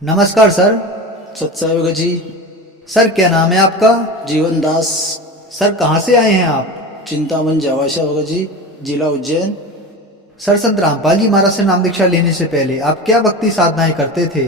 नमस्कार सर। सत्साई जी। सर क्या नाम है आपका? जीवन दास। सर कहाँ से आए हैं आप? चिंतामन जावाशा भगत जी, जिला उज्जैन। सर संत रामपाल जी महाराज से नाम दीक्षा लेने से पहले आप क्या भक्ति साधनाएं करते थे?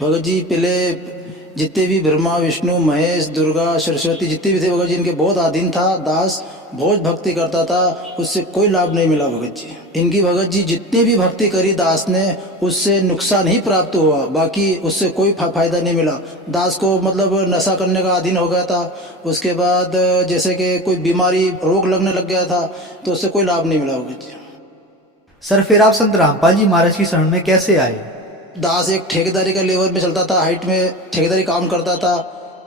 भगत जी पहले जितने भी ब्रह्मा विष्णु महेश दुर्गा सरस्वती जितने भी थे भगत जी, इनके बहुत अधीन था। दास बहुत भक्ति करता था, उससे कोई लाभ नहीं मिला भगत जी। इनकी भगत जी जितनी भी भक्ति करी दास ने, उससे नुकसान ही प्राप्त हुआ, बाकी उससे कोई फायदा नहीं मिला। दास को मतलब नशा करने का अधीन हो गया था। उसके बाद जैसे कि कोई बीमारी रोग लगने लग गया था, तो उससे कोई लाभ नहीं मिला भगत जी। सर फिर आप संत रामपाल जी महाराज की शरण में कैसे आए? दास एक ठेकेदारी का लेवल में चलता था, हाइट में ठेकेदारी काम करता था।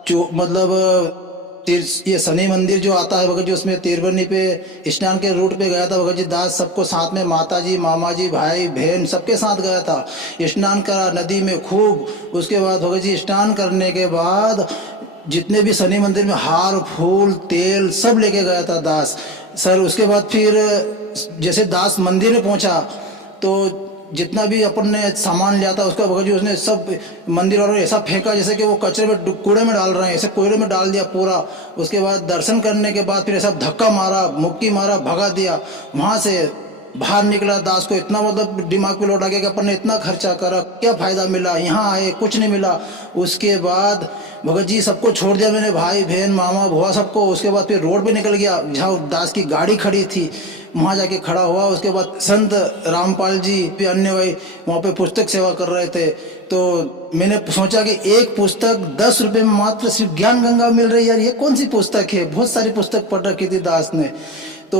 जो मतलब ये शनि मंदिर जो आता है भगत जी, उसमें तिरबनी पे स्नान के रूट पे गया था भगत जी। दास सबको साथ में, माता जी मामा जी भाई बहन सबके साथ गया था। स्नान करा नदी में खूब। उसके बाद भगत जी स्नान करने के बाद जितने भी शनि मंदिर में हार फूल तेल सब लेके गया था दास। सर उसके बाद फिर जैसे दास मंदिर में पहुंचा, तो जितना भी अपन ने सामान लिया था उसका भगत जी उसने सब मंदिर वालों ने ऐसा फेंका जैसे कि वो कचरे में कूड़े में डाल रहे हैं, ऐसे कूड़े में डाल दिया पूरा। उसके बाद दर्शन करने के बाद फिर ऐसा धक्का मारा, मुक्की मारा, भगा दिया। वहां से बाहर निकला। दास को इतना मतलब दिमाग पे लोड आ गया कि अपन ने इतना खर्चा करा, क्या फायदा मिला, यहाँ आए कुछ नहीं मिला। उसके बाद भगत जी सबको छोड़ दिया मैंने, भाई बहन मामा बुआ सबको। उसके बाद फिर रोड पे निकल गया जहाँ दास की गाड़ी खड़ी थी, वहाँ जाके खड़ा हुआ। उसके बाद संत रामपाल जी भी अन्य भाई वहाँ पे पुस्तक सेवा कर रहे थे, तो मैंने सोचा कि एक पुस्तक 10 रुपए में मात्र सिर्फ ज्ञान गंगा मिल रही है, यार ये कौन सी पुस्तक है। बहुत सारी पुस्तक पढ़ रखी थी दास ने, तो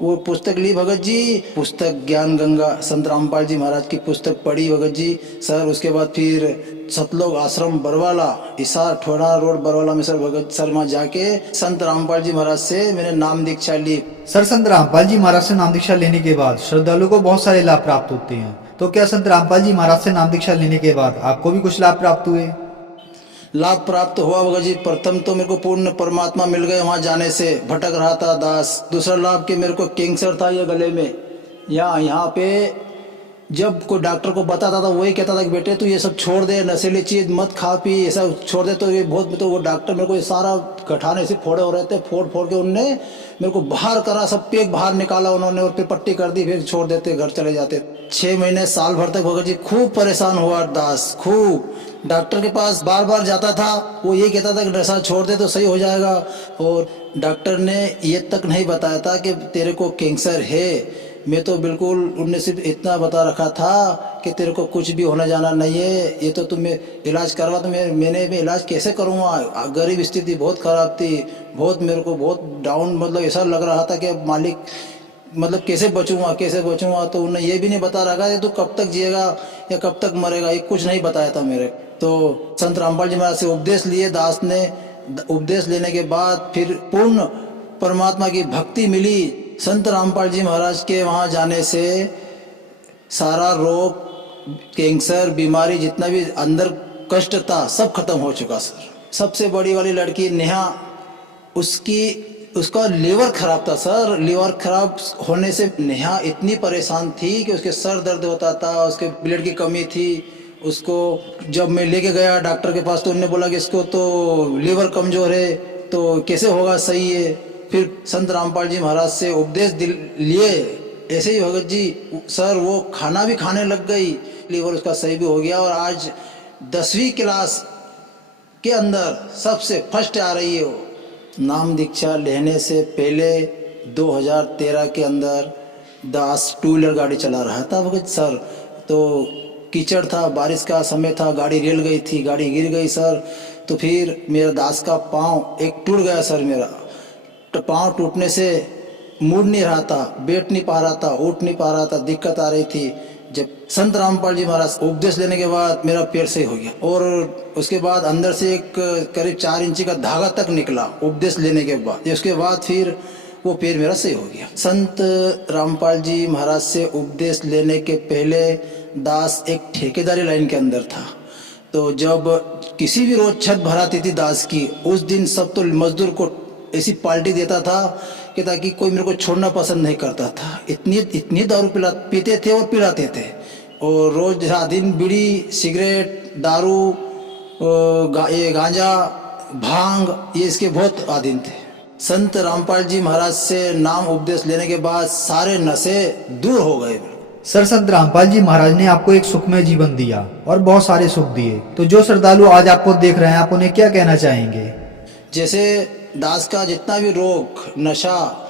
वो पुस्तक ली भगत जी, पुस्तक ज्ञान गंगा संत रामपाल जी महाराज की पुस्तक पढ़ी भगत जी। सर उसके बाद फिर सतलोक आश्रम बरवाला, इसार ठोड़ा रोड बरवाला में सर भगत सर वहाँ जाके संत रामपाल जी महाराज से मैंने नाम दीक्षा ली। सर संत रामपाल जी महाराज से नाम दीक्षा लेने के बाद श्रद्धालु को बहुत सारे लाभ प्राप्त होते हैं, तो क्या संत रामपाल जी महाराज से नाम दीक्षा लेने के बाद आपको भी कुछ लाभ प्राप्त हुए? लाभ प्राप्त हुआ भगत जी। प्रथम तो मेरे को पूर्ण परमात्मा मिल गए वहां जाने से, भटक रहा था दास। दूसरा लाभ कि मेरे को कैंसर था ये गले में, यहाँ पे जब कोई डॉक्टर को बताता था वही कहता था कि बेटे तू ये सब छोड़ दे, नशीली चीज मत खा पी, ये सब छोड़ दे। तो ये बहुत, तो वो डॉक्टर मेरे को ये सारा गठाने से फोड़े हो रहे थे, फोड़ फोड़ के उनने मेरे को बाहर करा, सब पेट बाहर निकाला उन्होंने और फिर पट्टी कर दी, फिर छोड़ देते घर चले जाते। 6 महीने साल भर तक भगत जी खूब परेशान हुआ दास, खूब। डॉक्टर के पास बार बार जाता था, वो ये कहता था कि नशा छोड़ दे तो सही हो जाएगा, और डॉक्टर ने ये तक नहीं बताया था कि तेरे को कैंसर है। मैं तो बिल्कुल, उनने सिर्फ इतना बता रखा था कि तेरे को कुछ भी होने जाना नहीं है, ये तो तुम्हें इलाज करवा। तो मैंने भी इलाज कैसे करूँगा, गरीब स्थिति बहुत ख़राब थी, बहुत मेरे को बहुत डाउन, मतलब ऐसा लग रहा था कि मालिक मतलब कैसे बचूंगा कैसे बचूंगा। तो उन्हें ये भी नहीं बता रखा कि तू कब तक जिएगा या कब तक मरेगा, ये कुछ नहीं बताया था मेरे। तो संत रामपाल जी महाराज से उपदेश लिए दास ने। उपदेश लेने के बाद फिर पूर्ण परमात्मा की भक्ति मिली। संत रामपाल जी महाराज के वहाँ जाने से सारा रोग, कैंसर, बीमारी, जितना भी अंदर कष्ट था सब खत्म हो चुका सर। सबसे बड़ी वाली लड़की नेहा, उसका लीवर खराब था सर। लीवर खराब होने से नेहा इतनी परेशान थी कि उसके सर दर्द होता था, उसके ब्लड की कमी थी। उसको जब मैं लेके गया डॉक्टर के पास, तो उन्होंने बोला कि इसको तो लीवर कमजोर है, तो कैसे होगा सही है। फिर संत रामपाल जी महाराज से उपदेश लिए। ऐसे ही भगत जी सर वो खाना भी खाने लग गई, लीवर उसका सही भी हो गया, और आज 10वीं क्लास के अंदर सबसे फर्स्ट आ रही है वो। नाम दीक्षा लेने से पहले 2013 के अंदर दास 2 व्हीलर गाड़ी चला रहा था भगत सर। तो कीचड़ था, बारिश का समय था, गाड़ी रेल गई थी, गाड़ी गिर गई सर। तो फिर मेरा दास का पाँव एक टूट गया सर मेरा। तो पाँव टूटने से मुड़ नहीं रहा था, बैठ नहीं पा रहा था, उठ नहीं पा रहा था, दिक्कत आ रही थी। जब संत रामपाल जी महाराज उपदेश लेने के बाद मेरा पैर सही हो गया, और उसके बाद अंदर से एक करीब 4 इंची का धागा तक निकला उपदेश लेने के बाद। उसके बाद फिर वो पैर मेरा सही हो गया। संत रामपाल जी महाराज से उपदेश लेने के पहले दास एक ठेकेदारी लाइन के अंदर था। तो जब किसी भी रोज छत भराती थी दास की, उस दिन सब तो मजदूर को ऐसी पार्टी देता था कि ताकि कोई मेरे को छोड़ना पसंद नहीं करता था। इतनी दारू पीते थे और पिलाते थे, और रोज दिन बीड़ी सिगरेट दारू, ये गांजा, भांग, ये इसके बहुत आदीन थे। संत रामपाल जी महाराज से नाम उपदेश लेने के बाद सारे नशे दूर हो गए। सर, संत रामपाल जी महाराज ने आपको एक सुखमय जीवन दिया और बहुत सारे सुख दिए, तो जो श्रद्धालु आज आपको देख रहे हैं, आप उन्हें क्या कहना चाहेंगे? जैसे दास का जितना भी रोग, नशा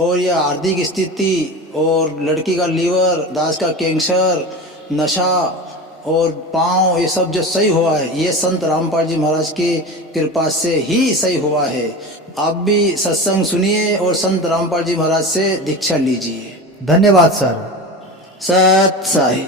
और यह आर्थिक स्थिति और लड़की का लीवर, दास का कैंसर, नशा और पाँव, ये सब जो सही हुआ है, ये संत रामपाल जी महाराज की कृपा से ही सही हुआ है। आप भी सत्संग सुनिए और संत रामपाल जी महाराज से दीक्षा लीजिए। धन्यवाद सर। सत साई।